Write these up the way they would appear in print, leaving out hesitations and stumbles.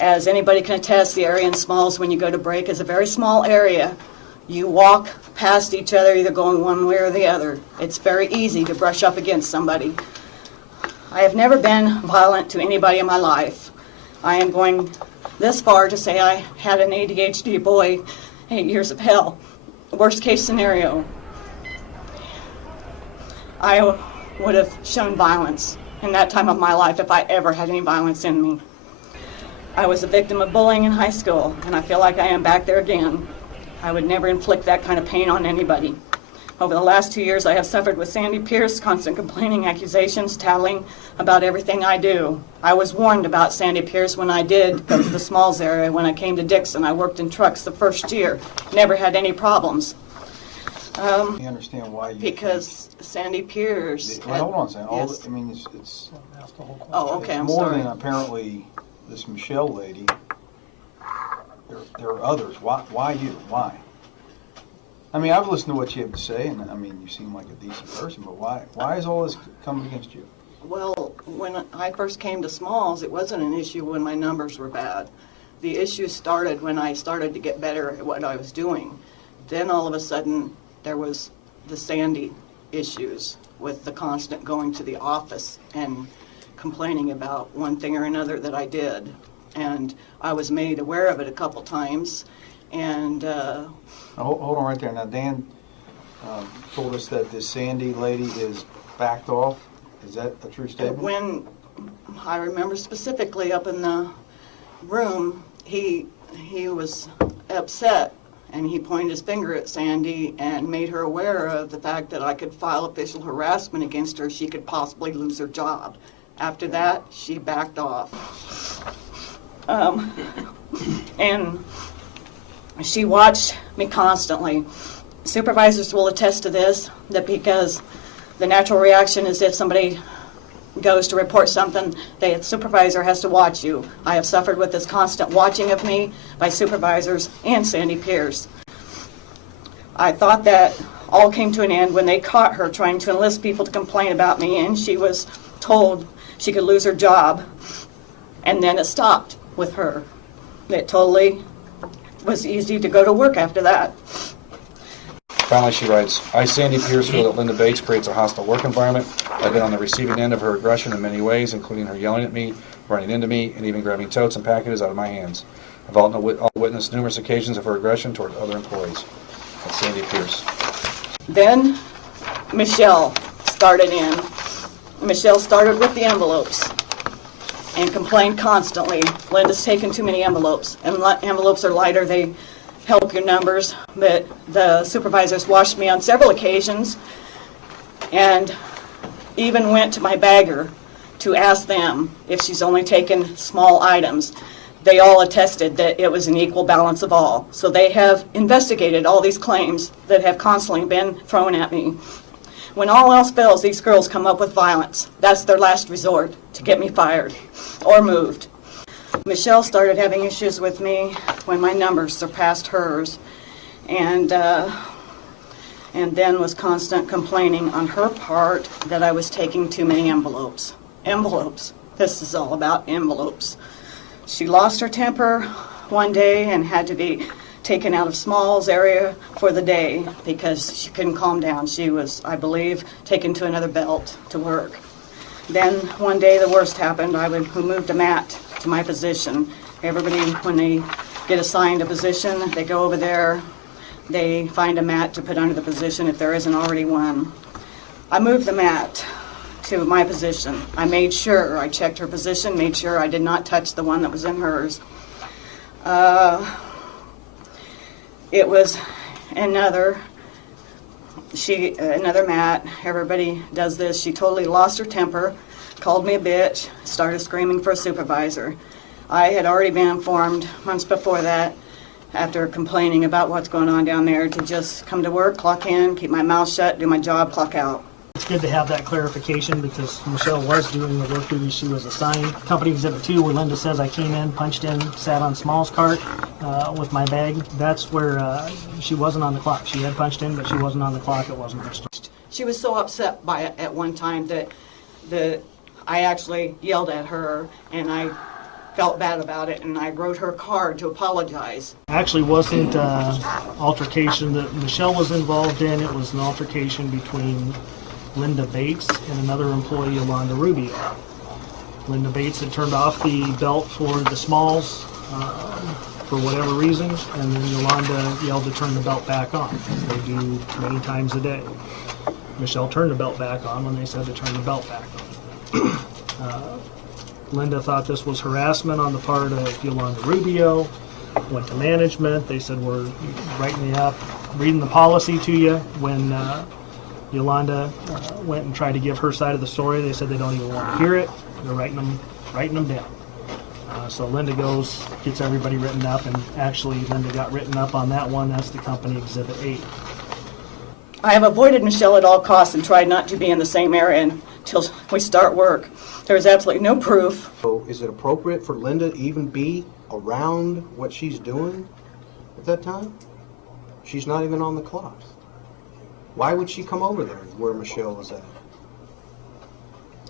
As anybody can attest, the area in Smalls, when you go to break, is a very small area. You walk past each other, either going one way or the other. It's very easy to brush up against somebody. I have never been violent to anybody in my life. I am going this far to say I had an ADHD boy, 8 years of hell. Worst case scenario, I would have shown violence in that time of my life if I ever had any violence in me. I was a victim of bullying in high school, and I feel like I am back there again. I would never inflict that kind of pain on anybody. Over the last 2 years, I have suffered with Sandy Pierce, constant complaining, accusations, tattling about everything I do. I was warned about Sandy Pierce when I did go to the Smalls area. When I came to Dixon, I worked in trucks the first year. Never had any problems. I understand why you. Because Sandy Pierce. Well, hold on a second. Yes. I mean, it's. Oh, okay. It's I'm more sorry. than apparently this Michelle lady. There are others. Why you? Why? I mean, I've listened to what you have to say, and I mean, you seem like a decent person, but why is all this coming against you? Well, when I first came to Smalls, it wasn't an issue when my numbers were bad. The issue started when I started to get better at what I was doing. Then all of a sudden, there was the Sandy issues with the constant going to the office and complaining about one thing or another that I did. And I was made aware of it a couple times. And Hold on right there. Now, Dan told us that this Sandy lady is backed off. Is that a true statement? when I remember specifically up in the room, he was upset, and he pointed his finger at Sandy and made her aware of the fact that I could file official harassment against her. She could possibly lose her job. After that, she backed off. And she watched me constantly. Supervisors will attest to this, that because the natural reaction is if somebody goes to report something, the supervisor has to watch you. I have suffered with this constant watching of me by supervisors and Sandy Pierce. I thought that all came to an end when they caught her trying to enlist people to complain about me, and she was told she could lose her job. And then it stopped with her. It totally was easy to go to work after that. Finally, she writes, I, Sandy Pierce, feel that Linda Bates creates a hostile work environment. I've been on the receiving end of her aggression in many ways, including her yelling at me, running into me, and even grabbing totes and packages out of my hands. I've also witnessed numerous occasions of her aggression toward other employees. That's Sandy Pierce. Then Michelle started in. Michelle started with the envelopes and complained constantly. Linda's taken too many envelopes, and envelopes are lighter. They help your numbers, but the supervisors watched me on several occasions and even went to my bagger to ask them if she's only taken small items. They all attested that it was an equal balance of all. So they have investigated all these claims that have constantly been thrown at me. When all else fails, these girls come up with violence. That's their last resort, to get me fired or moved. Michelle started having issues with me when my numbers surpassed hers, and then was constant complaining on her part that I was taking too many envelopes. Envelopes. This is all about envelopes. She lost her temper one day and had to be taken out of Smalls area for the day because she couldn't calm down. She was, I believe, taken to another belt to work. Then one day the worst happened. We moved a mat to my position. Everybody, when they get assigned a position, they go over there, they find a mat to put under the position if there isn't already one. I moved the mat to my position. I made sure, I checked her position, made sure I did not touch the one that was in hers. It was another mat. Everybody does this. She totally lost her temper, called me a bitch, started screaming for a supervisor. I had already been informed months before that, after complaining about what's going on down there, to just come to work, clock in, keep my mouth shut, do my job, clock out. It's good to have that clarification because Michelle was doing the work duties she was assigned. Company Exhibit 2, where Linda says I came in, punched in, sat on Small's cart with my bag. That's where she wasn't on the clock. She had punched in, but she wasn't on the clock. It wasn't her start. She was so upset by it at one time that I actually yelled at her, and I felt bad about it, and I wrote her a card to apologize. Actually wasn't altercation that Michelle was involved in. It was an altercation between Linda Bates and another employee, Yolanda Rubio. Linda Bates had turned off the belt for the smalls for whatever reason, and then Yolanda yelled to turn the belt back on, as they do many times a day. Michelle turned the belt back on when they said to turn the belt back on. Linda thought this was harassment on the part of Yolanda Rubio, went to management. They said, we're writing you up, reading the policy to you. When Yolanda went and tried to give her side of the story, they said they don't even want to hear it. They're writing them down. So Linda goes, gets everybody written up, and actually Linda got written up on that one. That's the company Exhibit 8. I have avoided Michelle at all costs and tried not to be in the same area until we start work. There is absolutely no proof. So is it appropriate for Linda to even be around what she's doing at that time? She's not even on the clock. Why would she come over there where Michelle was at?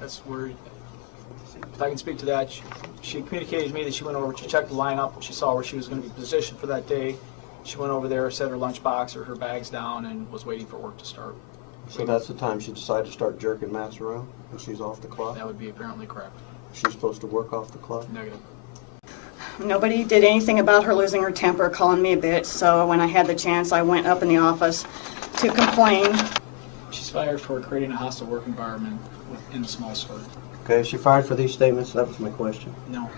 That's where, if I can speak to that, she communicated to me that she went over, she checked the lineup, she saw where she was going to be positioned for that day. She went over there, set her lunchbox or her bags down, and was waiting for work to start. So that's the time she decided to start jerking Matt's around when she's off the clock? That would be apparently correct. She's supposed to work off the clock? Negative. Nobody did anything about her losing her temper, calling me a bitch, so when I had the chance, I went up in the office to complain. She's fired for creating a hostile work environment in the small store. Okay, is she fired for these statements? That was my question. No.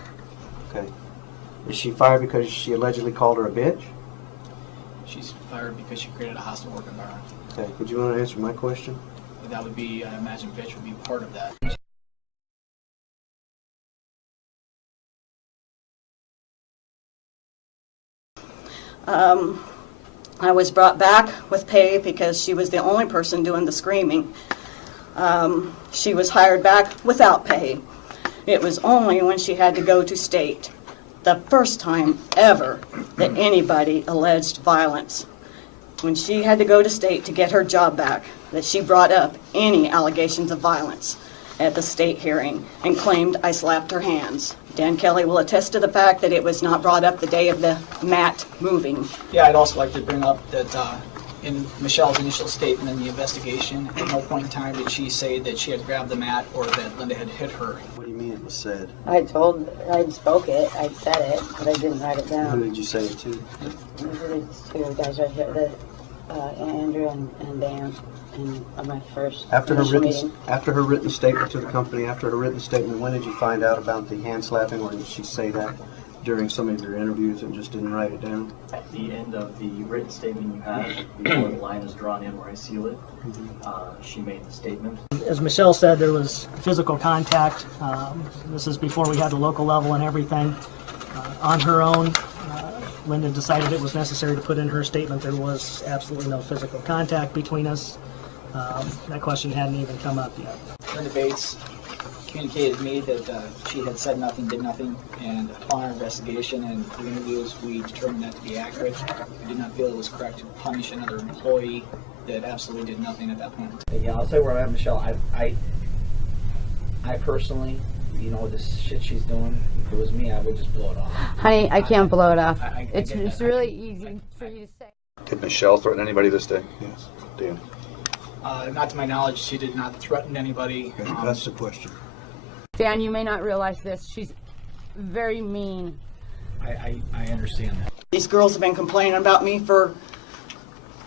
Okay. Is she fired because she allegedly called her a bitch? She's fired because she created a hostile work environment. Okay, would you want to answer my question? That would be, I imagine bitch would be part of that. I was brought back with pay because she was the only person doing the screaming. She was hired back without pay. It was only when she had to go to state, the first time ever that anybody alleged violence. When she had to go to state to get her job back, that she brought up any allegations of violence at the state hearing and claimed I slapped her hands. Dan Kelly will attest to the fact that it was not brought up the day of the mat moving. Yeah, I'd also like to bring up that in Michelle's initial statement in the investigation, at no point in time did she say that she had grabbed the mat or that Linda had hit her. What do you mean it was said? I spoke it, I said it, but I didn't write it Who down. did you say it to? These two guys right here, Andrew and Dan, on my first After her initial written statement to the company, after her written statement, when did you find out about the hand slapping, or did she say that during some of your interviews and just didn't write it down? At the end of the written statement you have, before the line is drawn in where I seal it, she made the statement. As Michelle said, there was physical contact. This is before we had the local level and everything. On her own, Linda decided it was necessary to put in her statement there was absolutely no physical contact between us. That question hadn't even come up yet. Linda Bates communicated to me that she had said nothing, did nothing, and upon our investigation and the interviews, we determined that to be accurate. We did not feel it was correct to punish another employee that absolutely did nothing at that point. Yeah, I'll tell you where I'm at, Michelle. I personally, you know, this shit she's doing, if it was me, I would just blow it off. Honey, I can't blow it off. It's really easy for you to say. Did Michelle threaten anybody this day? Yes. Dan? Not to my knowledge, she did not threaten anybody. Okay, that's the question. Dan, you may not realize this. She's very mean. I understand that. These girls have been complaining about me for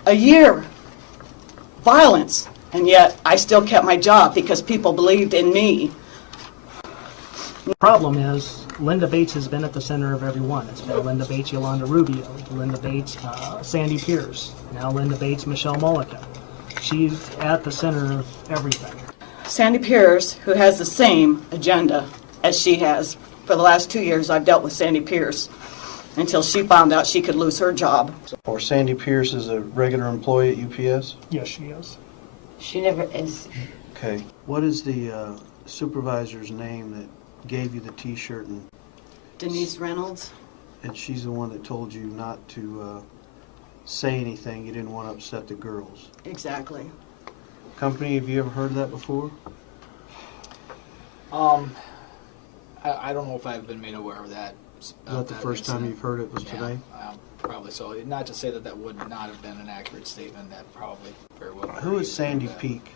a year. Violence. And yet I still kept my job because people believed in me. The problem is Linda Bates has been at the center of every one. It's been Linda Bates, Yolanda Rubio, Linda Bates, Sandy Pierce, now Linda Bates, Michelle Mullica. She's at the center of everything. Sandy Pierce, who has the same agenda as she has. For the last 2 years, I've dealt with Sandy Pierce until she found out she could lose her job. Or Sandy Pierce is a regular employee at UPS? Yes, she is. She never is. Okay. What is the supervisor's name that gave you the T-shirt, Denise Reynolds. and she's the one that told you not to say anything, you didn't want to upset the girls? Exactly. Company, have you ever heard of that before? I don't know if I've been made aware of that. Is that the first time you've heard it was today? Probably so. Not to say that that would not have been an accurate statement. That probably very well. Who is Sandy Peak?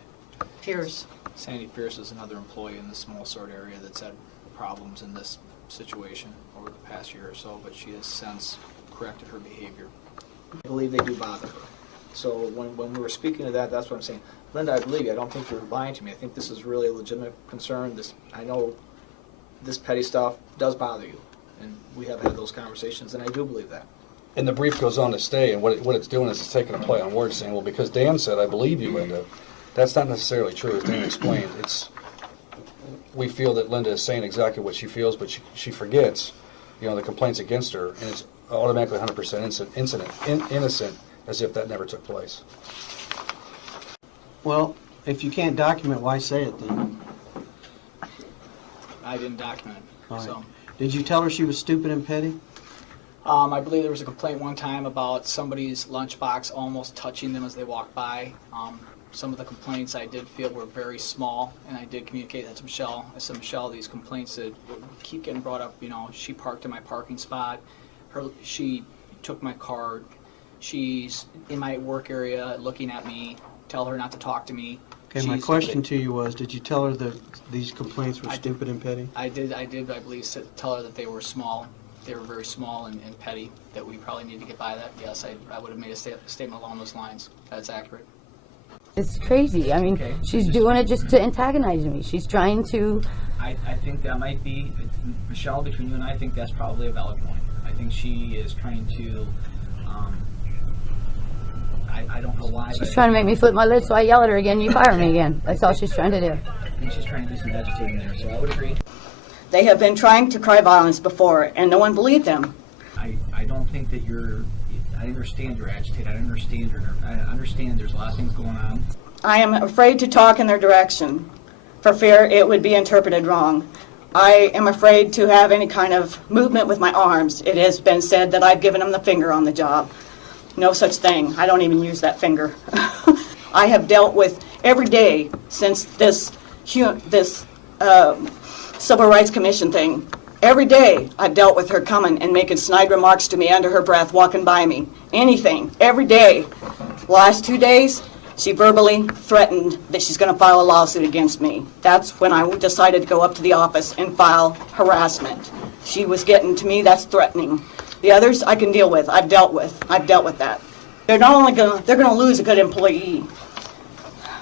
Pierce. Sandy Pierce is another employee in the small sort area that's had problems in this situation over the past year or so, but she has since corrected her behavior. I believe they do bother her. So when we were speaking to that, that's what I'm saying. Linda, I believe you. I don't think you're lying to me. I think this is really a legitimate concern. I know this petty stuff does bother you, and we have had those conversations, and I do believe that. And the brief goes on to stay, and what it's doing is it's taking a play on words, saying, well, because Dan said, I believe you, Linda. That's not necessarily true, as Dan explained. We feel that Linda is saying exactly what she feels, but she forgets, the complaints against her, and it's automatically 100% innocent, as if that never took place. Well, if you can't document, why say it then? I didn't document it. All right. So. Did you tell her she was stupid and petty? I believe there was a complaint one time about somebody's lunchbox almost touching them as they walked by. Some of the complaints I did feel were very small, and I did communicate that to Michelle. I said, Michelle, these complaints that keep getting brought up, she parked in my parking spot, she took my card, she's in my work area looking at me, tell her not to talk to me. Okay, my question to you was, did you tell her that these complaints were stupid and petty? I did, I believe, tell her that they were small. They were very small and petty, that we probably need to get by that. Yes, I would have made a statement along those lines. That's accurate. It's crazy. I mean, Okay. she's doing it just to antagonize me. She's trying to. I think that might be, Michelle, between you and I think that's probably a valid point. I think she is trying to, I don't know why. She's trying to make me flip my lid, so I yell at her again. You fire me again. That's all she's trying to do. I think she's trying to do some agitating there, so I would agree. They have been trying to cry violence before, and no one believed them. I don't think that I understand you're agitated. I understand there's a lot of things going on. I am afraid to talk in their direction, for fear it would be interpreted wrong. I am afraid to have any kind of movement with my arms. It has been said that I've given them the finger on the job. No such thing. I don't even use that finger. I have dealt with every day since this Civil Rights Commission thing. Every day I've dealt with her coming and making snide remarks to me under her breath, walking by me. Anything. Every day. Last 2 days, she verbally threatened that she's going to file a lawsuit against me. That's when I decided to go up to the office and file harassment. She was getting to me, that's threatening. The others I can deal with. I've dealt with that. They're not only they're going to lose a good employee.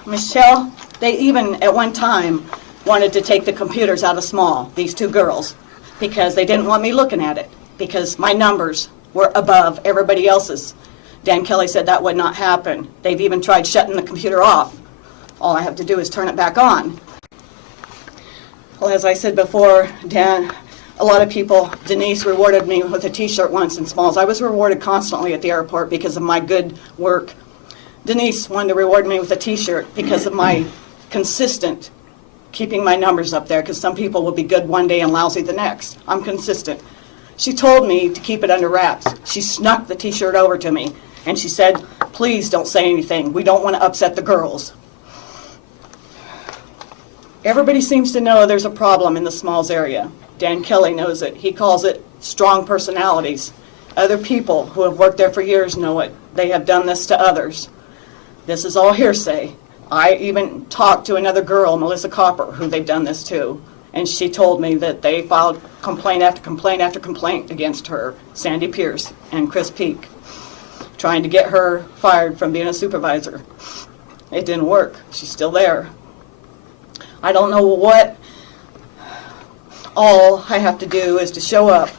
Michelle, they even at one time wanted to take the computers out of Small, these two girls, because they didn't want me looking at it, because my numbers were above everybody else's. Dan Kelly said that would not happen. They've even tried shutting the computer off. All I have to do is turn it back on. Well, as I said before, Dan, a lot of people, Denise rewarded me with a t-shirt once in Smalls. I was rewarded constantly at the airport because of my good work. Denise wanted to reward me with a t-shirt because of my consistent keeping my numbers up there, because some people will be good one day and lousy the next. I'm consistent. She told me to keep it under wraps. She snuck the t-shirt over to me, and she said, please don't say anything. We don't want to upset the girls. Everybody seems to know there's a problem in the Smalls area. Dan Kelly knows it. He calls it strong personalities. Other people who have worked there for years know it. They have done this to others. This is all hearsay. I even talked to another girl, Melissa Copper, who they've done this to, and she told me that they filed complaint after complaint after complaint against her, Sandy Pierce and Chris Peak, trying to get her fired from being a supervisor. It didn't work. She's still there. I don't know what. All I have to do is to show up.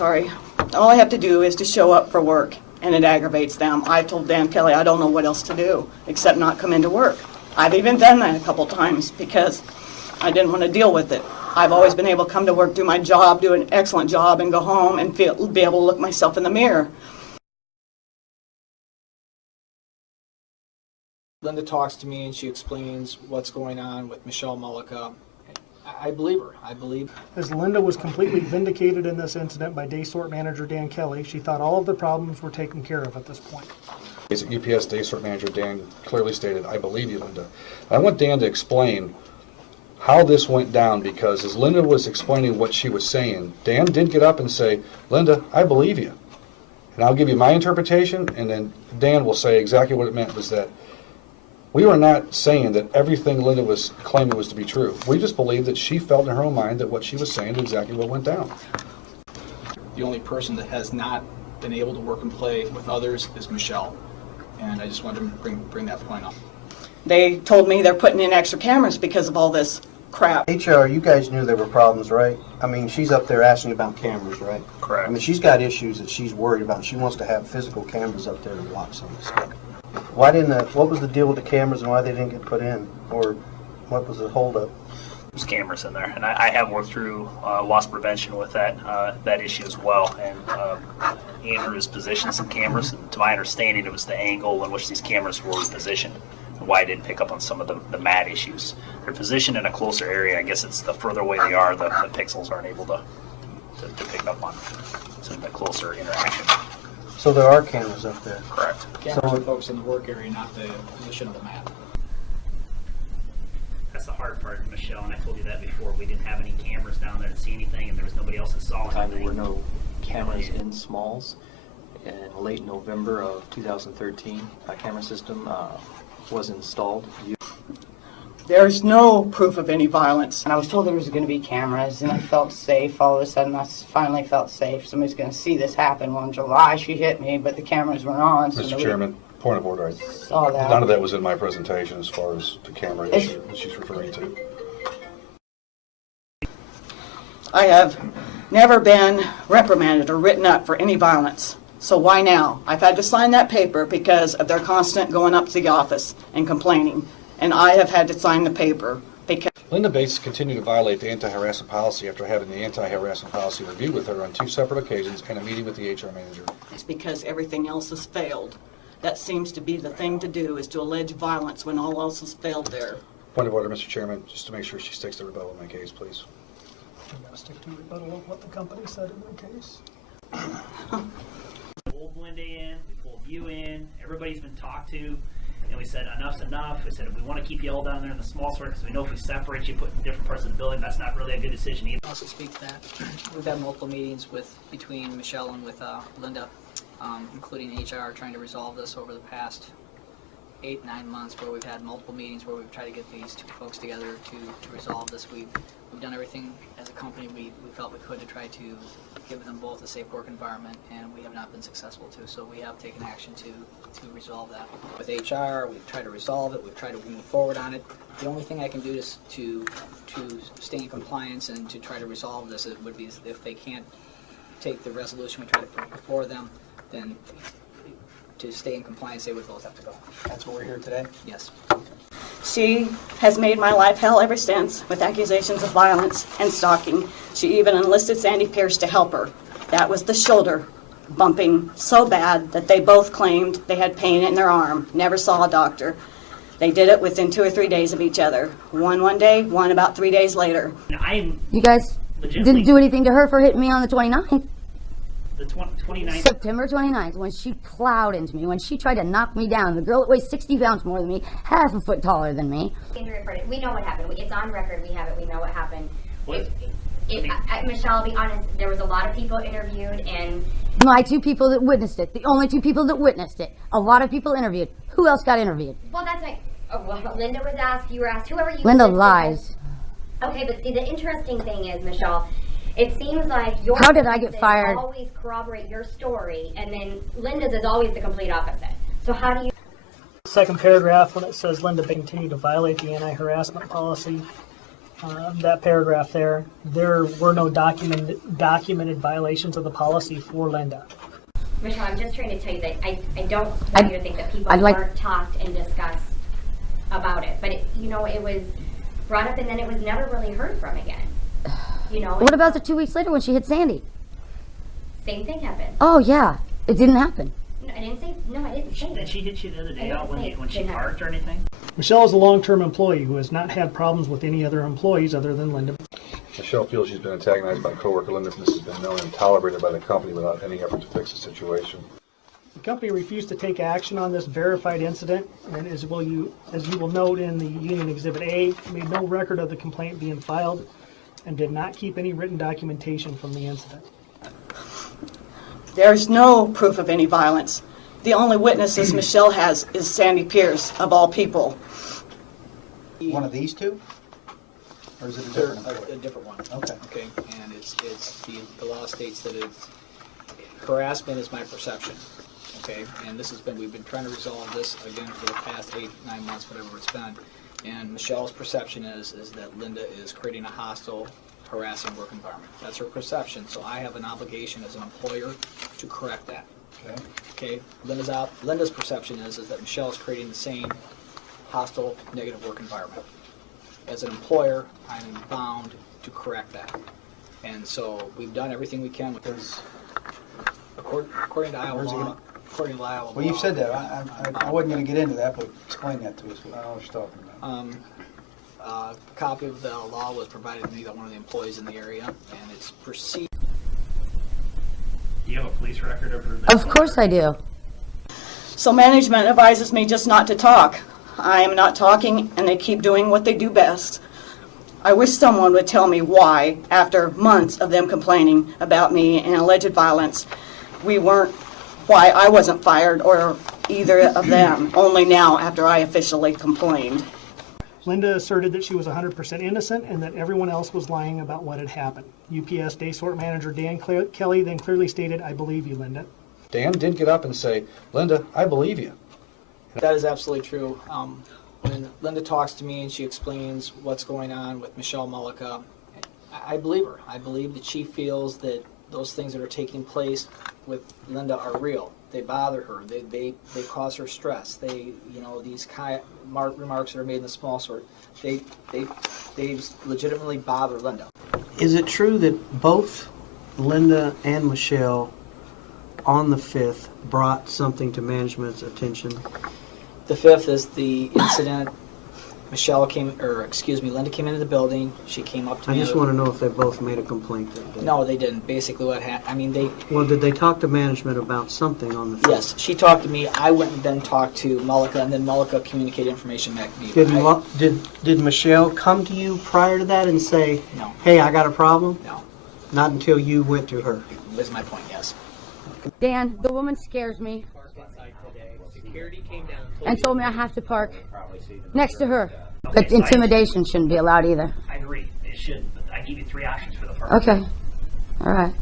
All I have to do is to show up for work, and it aggravates them. I told Dan Kelly I don't know what else to do except not come into work. I've even done that a couple times because I didn't want to deal with it. I've always been able to come to work, do my job, do an excellent job, and go home and be able to look myself in the mirror. Linda talks to me and she explains what's going on with Michelle Mullica. I believe her. I believe. As Linda was completely vindicated in this incident by Day Sort Manager Dan Kelly, she thought all of the problems were taken care of at this point. UPS Day Sort Manager Dan clearly stated, I believe you, Linda. I want Dan to explain how this went down, because as Linda was explaining what she was saying, Dan did get up and say, Linda, I believe you. And I'll give you my interpretation, and then Dan will say exactly what it meant, was that we were not saying that everything Linda was claiming was to be true. We just believed that she felt in her own mind that what she was saying is exactly what went down. The only person that has not been able to work and play with others is Michelle. And I just wanted to bring that point up. They told me they're putting in extra cameras because of all this crap. HR, you guys knew there were problems, right? I mean, she's up there asking about cameras, right? Correct. I mean, she's got issues that she's worried about. She wants to have physical cameras up there to watch some of this stuff. Why didn't what was the deal with the cameras and why they didn't get put in? Or what was the holdup? There's cameras in there, and I have worked through loss prevention with that issue as well. And Andrew has positioned some cameras, and to my understanding, it was the angle in which these cameras were positioned and why I didn't pick up on some of the mat issues. They're positioned in a closer area. I guess it's the further away they are, the pixels aren't able to pick up on some of the closer interaction. So there are cameras up there. Correct. Cameras are focused in the work area, not the position of the mat. That's the hard part, Michelle, and I told you that before. We didn't have any cameras down there to see anything, and there was nobody else that saw anything. There were no cameras in Smalls. In late November of 2013, a camera system was installed. There's no proof of any violence. And I was told there was going to be cameras, and I felt safe. All of a sudden, I finally felt safe. Somebody's going to see this happen. Well, in July, she hit me, but the cameras were on. So Mr. Chairman, point of order. saw that. None of that was in my presentation as far as the camera issue that she's referring to. I have never been reprimanded or written up for any violence. So why now? I've had to sign that paper because of their constant going up to the office and complaining. And I have had to sign the paper because Linda Bates continued to violate the anti-harassment policy after having the anti-harassment policy reviewed with her on 2 separate occasions and a meeting with the HR manager. it's because everything else has failed. That seems to be the thing to do, is to allege violence when all else has failed there. Point of order, Mr. Chairman, just to make sure she sticks to rebuttal in my case, please. You gotta stick to rebuttal of what the company said in their case. We pulled Linda in, we pulled you in, everybody's been talked to, and we said enough's enough. We said if we want to keep you all down there in the small store, because we know if we separate you, put in different parts of the building, that's not really a good decision either. Also speak to that. We've had multiple meetings between Michelle and with Linda, including HR, trying to resolve this over the past 8-9 months, where we've had multiple meetings where we've tried to get these 2 folks together to resolve this. We've done everything as a company we felt we could to try to give them both a safe work environment, and we have not been successful to. So we have taken action to resolve that. With HR, we've tried to resolve it. We've tried to move forward on it. The only thing I can do to stay in compliance and to try to resolve this would be if they can't take the resolution we try to put before them, then to stay in compliance, they would both have to go. That's what we're here today? Yes. She has made my life hell ever since, with accusations of violence and stalking. She even enlisted Sandy Pierce to help her. That was the shoulder bumping so bad that they both claimed they had pain in their arm. Never saw a doctor. They did it within 2 or 3 days of each other. One day, one about 3 days later. You guys didn't do anything to her for hitting me on the 29th. The 29th. September 29th, when she plowed into me, when she tried to knock me down. The girl that weighs 60 pounds more than me, half a foot taller than me. We know what happened. It's on record. We have it. We know what happened. What? Michelle, I'll be honest, there was a lot of people interviewed, and My 2 people that witnessed it, the only 2 people that witnessed it. A lot of people interviewed. Who else got interviewed? well, that's like, Linda was asked, you were asked, whoever you Linda listed. lies. Okay, but see, the interesting thing is, Michelle, it seems like your How did I get fired? always corroborate your story, and then Linda's is always the complete opposite. So how do you? Second paragraph, when it says Linda continued to violate the anti-harassment policy, that paragraph there were no documented violations of the policy for Linda. Michelle, I'm just trying to tell you that I don't want you to think that people weren't talked and discussed about it, but it was brought up and then it was never really heard from again. What about the 2 weeks later when she hit Sandy? Same thing happened. Oh yeah, it didn't happen. No, I didn't say. No, I didn't say Did that. she hit you the other day I out didn't say when she didn't happen. parked or anything? Michelle is a long-term employee who has not had problems with any other employees other than Linda. Michelle feels she's been antagonized by coworker Linda, and this has been known and tolerated by the company without any effort to fix the situation. The company refused to take action on this verified incident, and as you will note in the Union Exhibit A, made no record of the complaint being filed and did not keep any written documentation from the incident. There's no proof of any violence. The only witnesses Michelle has is Sandy Pierce, of all people. One of these two? Or is it a different employee? A different one. Okay. Okay, and the law states that harassment is my perception. Okay, and we've been trying to resolve this again for the past 8, 9 months, whatever it's been. And Michelle's perception is that Linda is creating a hostile, harassing work environment. That's her perception, so I have an obligation as an employer to correct that. Okay. Linda's perception is that Michelle is creating the same hostile, negative work environment. As an employer, I'm bound to correct that. And so we've done everything we can with this. According to Iowa law, Well, you've said that. I wasn't going to get into that, but explain that to us. I don't know what you're talking about. A copy of the law was provided to me by one of the employees in the area, and it's perceived. Do you have a police record of her? Of course I do. So management advises me just not to talk. I am not talking, and they keep doing what they do best. I wish someone would tell me why, after months of them complaining about me and alleged violence, why I wasn't fired or either of them, only now after I officially complained. Linda asserted that she was 100% innocent and that everyone else was lying about what had happened. UPS Day Sort Manager Dan Kelly then clearly stated, "I believe you, Linda." Dan did get up and say, Linda, I believe you. That is absolutely true. When Linda talks to me and she explains what's going on with Michelle Mullica, I believe her. I believe that she feels that those things that are taking place with Linda are real. They bother her. They cause her stress. These remarks that are made in the small sort, they legitimately bother Linda. Is it true that both Linda and Michelle on the 5th brought something to management's attention? The 5th is the incident. Linda came into the building. She came up to me. I just want to know if they both made a complaint that day. No, they didn't. Basically what happened, Well, did they talk to management about something on the 5th? Yes, she talked to me. I went and then talked to Mullica, and then Mullica communicated information back to me. Did Michelle come to you prior to that and say, No. hey, I got a problem? No. Not until you went to her? Was my point, yes. Dan, the woman scares me Security came down and told me I have to park next to her. But intimidation shouldn't be allowed either. I agree, it should, but I give you 3 options for the park. Okay. All right.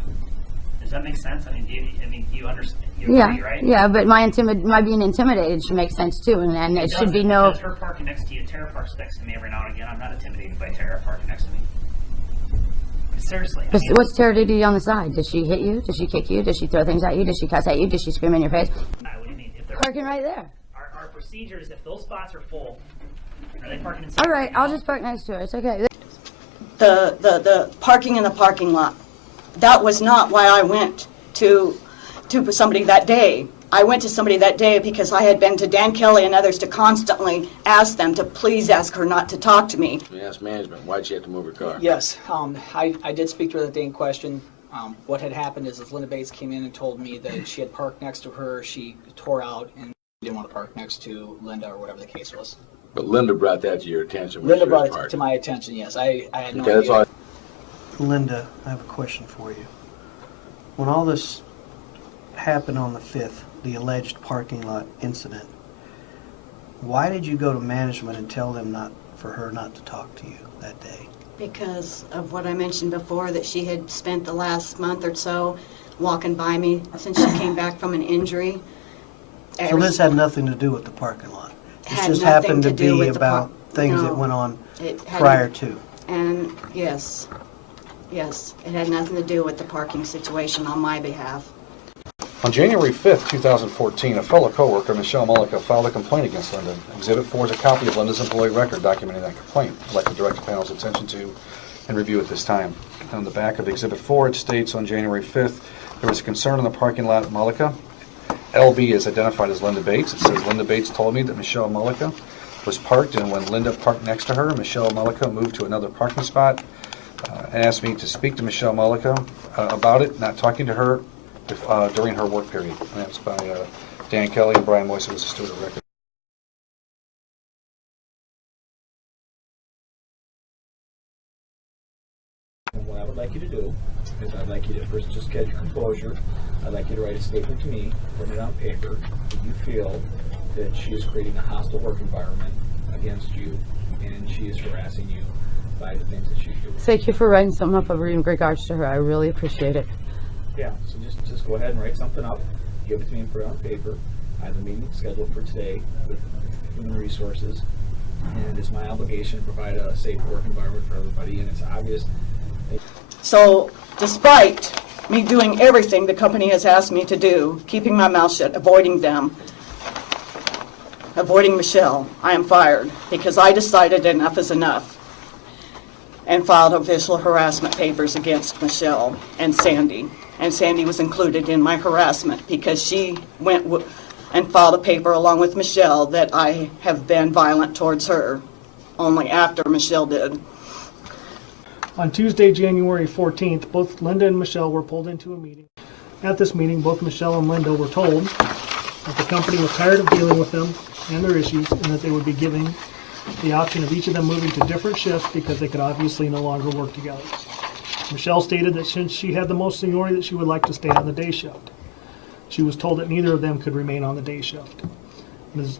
Does that make sense? I mean, do you understand? You agree, right? Yeah, but my being intimidated should make sense too, and it should be no. Because her parking next to you, Tara parks next to me every now and again. I'm not intimidated by Tara parking next to me. Seriously. What's Tara do on the side? Did she hit you? Did she kick you? Did she throw things at you? Did she cuss at you? Did she scream in your face? What do you mean? If they're Parking right there. Our procedures, if those spots are full, are they parking inside? All right, I'll just park next to her. It's okay. The parking in the parking lot, that was not why I went to somebody that day. I went to somebody that day because I had been to Dan Kelly and others to constantly ask them to please ask her not to talk to me. You asked management, why'd she have to move her car? Yes, I did speak to her that day in question. What had happened is Linda Bates came in and told me that she had parked next to her. She tore out and didn't want to park next to Linda or whatever the case was. But Linda brought that to your attention when Linda she was brought it parking. to my attention, yes. I had no Okay, that's idea. all. Linda, I have a question for you. When all this happened on the 5th, the alleged parking lot incident, why did you go to management and tell them for her not to talk to you that day? Because of what I mentioned before, that she had spent the last month or so walking by me since she came back from an injury. So this had nothing to do with the parking lot? It Had just nothing happened to to do be with the about things that no. went on It had- prior to? And yes, it had nothing to do with the parking situation on my behalf. On January 5th, 2014, a fellow coworker, Michelle Mullica, filed a complaint against Linda. Exhibit 4 is a copy of Linda's employee record documenting that complaint. I'd like to direct the panel's attention to and review at this time. On the back of Exhibit 4, it states on January 5th, there was a concern in the parking lot at Mullica. LB is identified as Linda Bates. It says, Linda Bates told me that Michelle Mullica was parked, and when Linda parked next to her, Michelle Mullica moved to another parking spot and asked me to speak to Michelle Mullica about it, not talking to her. during her work period. And that's by Dan Kelly and Brian Moyse was the steward of record. And what I would like you to do is I'd like you to first just get your composure. I'd like you to write a statement to me, put it on paper, that you feel that she is creating a hostile work environment against you and she is harassing you by the things that she's doing. Thank you for writing something up in regards to her. I really appreciate it. Yeah, so just go ahead and write something up, give it to me and put it on paper. I have a meeting scheduled for today with Human Resources, and it's my obligation to provide a safe work environment for everybody, and it's obvious. So despite me doing everything the company has asked me to do, keeping my mouth shut, avoiding them, avoiding Michelle, I am fired because I decided enough is enough and filed official harassment papers against Michelle and Sandy. And Sandy was included in my harassment because she went and filed a paper along with Michelle that I have been violent towards her, only after Michelle did. On Tuesday, January 14th, both Linda and Michelle were pulled into a meeting. At this meeting, both Michelle and Linda were told that the company was tired of dealing with them and their issues, and that they would be giving the option of each of them moving to different shifts because they could obviously no longer work together. Michelle stated that since she had the most seniority, that she would like to stay on the day shift. She was told that neither of them could remain on the day shift.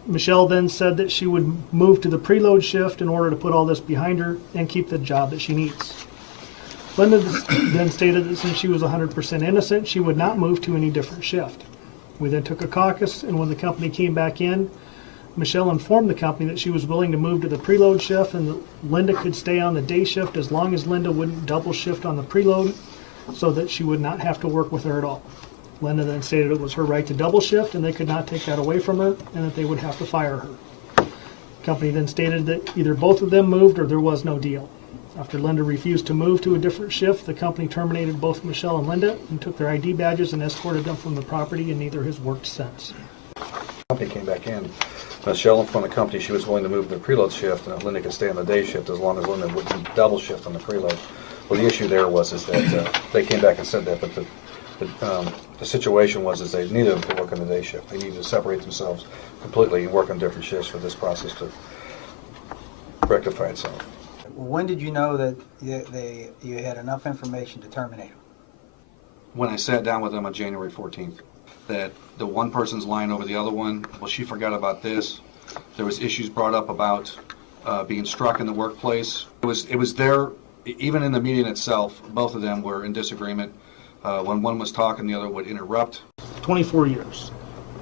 Michelle then said that she would move to the preload shift in order to put all this behind her and keep the job that she needs. Linda then stated that since she was 100% innocent, she would not move to any different shift. We then took a caucus, and when the company came back in, Michelle informed the company that she was willing to move to the preload shift and that Linda could stay on the day shift as long as Linda wouldn't double shift on the preload, so that she would not have to work with her at all. Linda then stated it was her right to double shift and they could not take that away from her and that they would have to fire her. The company then stated that either both of them moved or there was no deal. After Linda refused to move to a different shift, the company terminated both Michelle and Linda and took their ID badges and escorted them from the property, and neither has worked since. The company came back in. Michelle informed the company she was willing to move to the preload shift and that Linda could stay on the day shift as long as Linda wouldn't double shift on the preload. Well, the issue there was that they came back and said that, but the situation was they neither of them could work on the day shift. They needed to separate themselves completely and work on different shifts for this process to rectify itself. When did you know that you had enough information to terminate them? When I sat down with them on January 14th, that the one person's lying over the other one, well, she forgot about this. There was issues brought up about being struck in the workplace. It was there, even in the meeting itself, both of them were in disagreement. When one was talking, the other would interrupt. 24 years.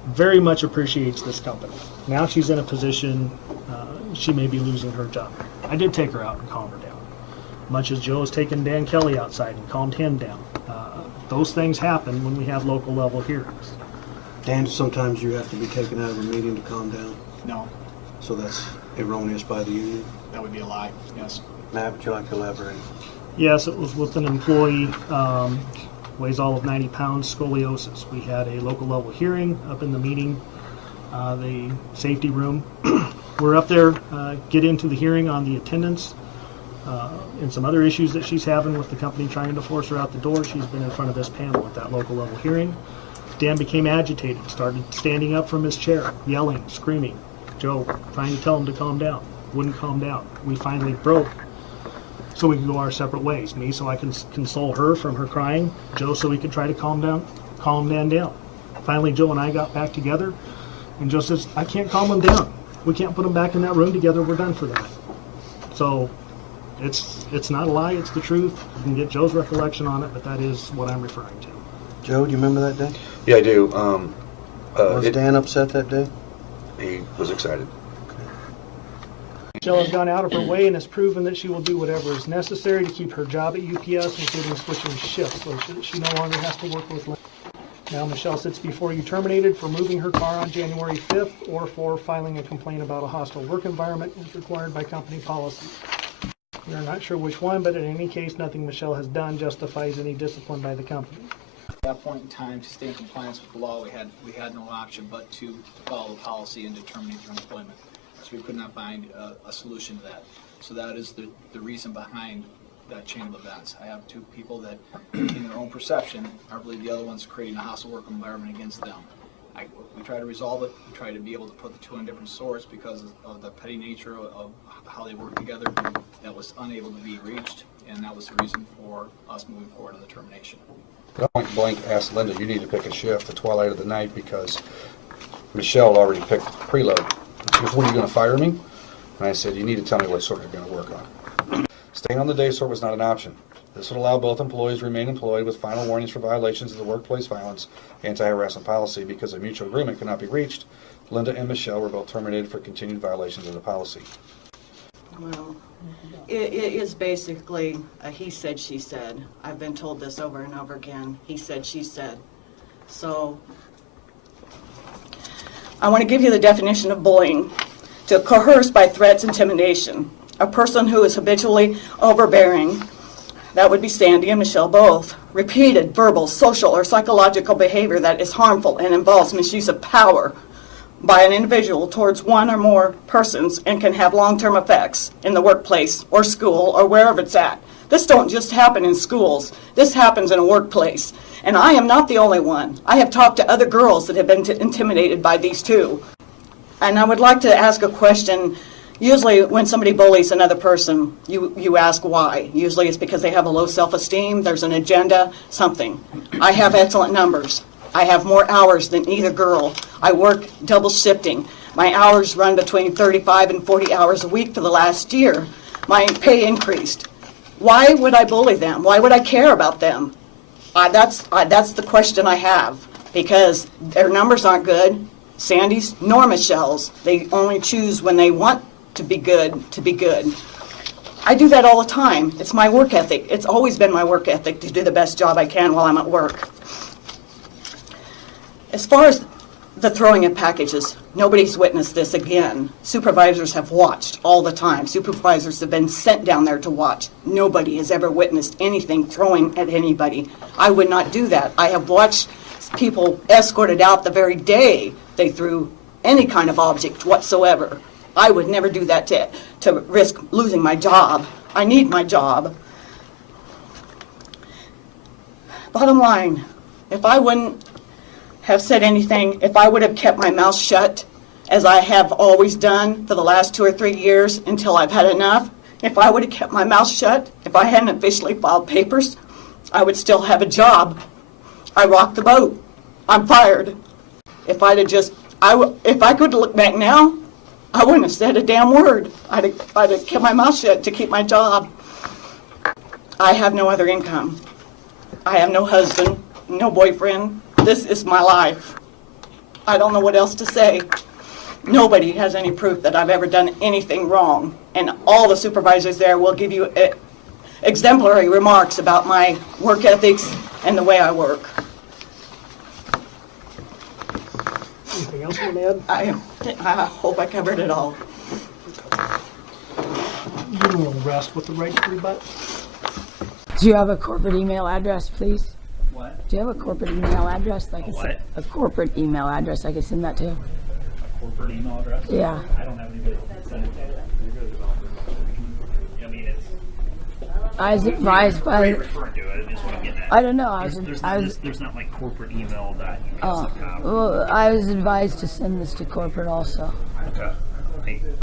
Very much appreciates this company. Now she's in a position, she may be losing her job. I did take her out and calm her down. Much as Joe has taken Dan Kelly outside and calmed him down. Those things happen when we have local level hearings. Dan, sometimes you have to be taken out of a meeting to calm down. No, So that's erroneous by the union. that would be a lie, yes. Matt, would you like to elaborate? Yes, it was with an employee, weighs all of 90 pounds, scoliosis. We had a local level hearing up in the meeting, the safety room. We're up there, get into the hearing on the attendance and some other issues that she's having with the company trying to force her out the door. She's been in front of this panel at that local level hearing. Dan became agitated, started standing up from his chair, yelling, screaming. Joe trying to tell him to calm down, wouldn't calm down. We finally broke so we could go our separate ways. Me so I can console her from her crying, Joe so we could try to calm Dan down. Finally, Joe and I got back together, and Joe says, I can't calm him down. We can't put him back in that room together. We're done for the night. So it's not a lie, it's the truth. You can get Joe's recollection on it, but that is what I'm referring to. Joe, do you remember that day? Yeah, I do. Was Dan upset that day? He was excited. Michelle has gone out of her way and has proven that she will do whatever is necessary to keep her job at UPS, including switching shifts, so that she no longer has to work with Linda. Now Michelle sits before you terminated for moving her car on January 5th or for filing a complaint about a hostile work environment as required by company policy. We are not sure which one, but in any case, nothing Michelle has done justifies any discipline by the company. At that point in time, to stay in compliance with the law, we had no option but to follow the policy and to terminate your employment. So we could not find a solution to that. So that is the reason behind that chain of events. I have two people that, in their own perception, I believe the other one's creating a hostile work environment against them. We try to resolve it. We try to be able to put the two on different swords because of the petty nature of how they work together. That was unable to be reached, and that was the reason for us moving forward on the termination. Point blank asked Linda, you need to pick a shift, the twilight of the night, because Michelle had already picked preload. She goes, what, are you going to fire me? And I said, you need to tell me what sort you're going to work on. Staying on the day sort was not an option. This would allow both employees to remain employed with final warnings for violations of the workplace violence anti-harassment policy. Because a mutual agreement could not be reached, Linda and Michelle were both terminated for continued violations of the policy. Well, it is basically a he said, she said. I've been told this over and over again. He said, she said. So I want to give you the definition of bullying. To coerce by threats, intimidation. A person who is habitually overbearing. That would be Sandy and Michelle both. Repeated verbal, social, or psychological behavior that is harmful and involves misuse of power by an individual towards one or more persons and can have long-term effects in the workplace or school or wherever it's at. This don't just happen in schools. This happens in a workplace. And I am not the only one. I have talked to other girls that have been intimidated by these two. And I would like to ask a question. Usually when somebody bullies another person, you ask why. Usually it's because they have a low self-esteem, there's an agenda, something. I have excellent numbers. I have more hours than either girl. I work double shifting. My hours run between 35 and 40 hours a week for the last year. My pay increased. Why would I bully them? Why would I care about them? That's the question I have, because their numbers aren't good. Sandy's nor Michelle's. They only choose when they want to be good. I do that all the time. It's my work ethic. It's always been my work ethic to do the best job I can while I'm at work. As far as the throwing of packages, nobody's witnessed this again. Supervisors have watched all the time. Supervisors have been sent down there to watch. Nobody has ever witnessed anything throwing at anybody. I would not do that. I have watched people escorted out the very day they threw any kind of object whatsoever. I would never do that to risk losing my job. I need my job. Bottom line, if I wouldn't have said anything, if I would have kept my mouth shut, as I have always done for the last 2 or 3 years until I've had enough, if I would have kept my mouth shut, if I hadn't officially filed papers, I would still have a job. I rocked the boat. I'm fired. If I'd have just, if I could look back now, I wouldn't have said a damn word. I'd have kept my mouth shut to keep my job. I have no other income. I have no husband, no boyfriend. This is my life. I don't know what else to say. Nobody has any proof that I've ever done anything wrong. And all the supervisors there will give you exemplary remarks about my work ethics and the way I work. Anything else you want to add? I hope I covered it all. You will rest with the right to rebut. Do you have a corporate email address, please? What? Do you have a corporate email address? Like a corporate email address I could send that to? A corporate email address? Yeah. I don't have anybody to send it to. You're good developer. I mean, it's. I was advised What are you by. referring to? I just want to get that. I don't know. There's not like corporate email.us.com. Well, I was advised to send this to corporate also. Okay. Hey,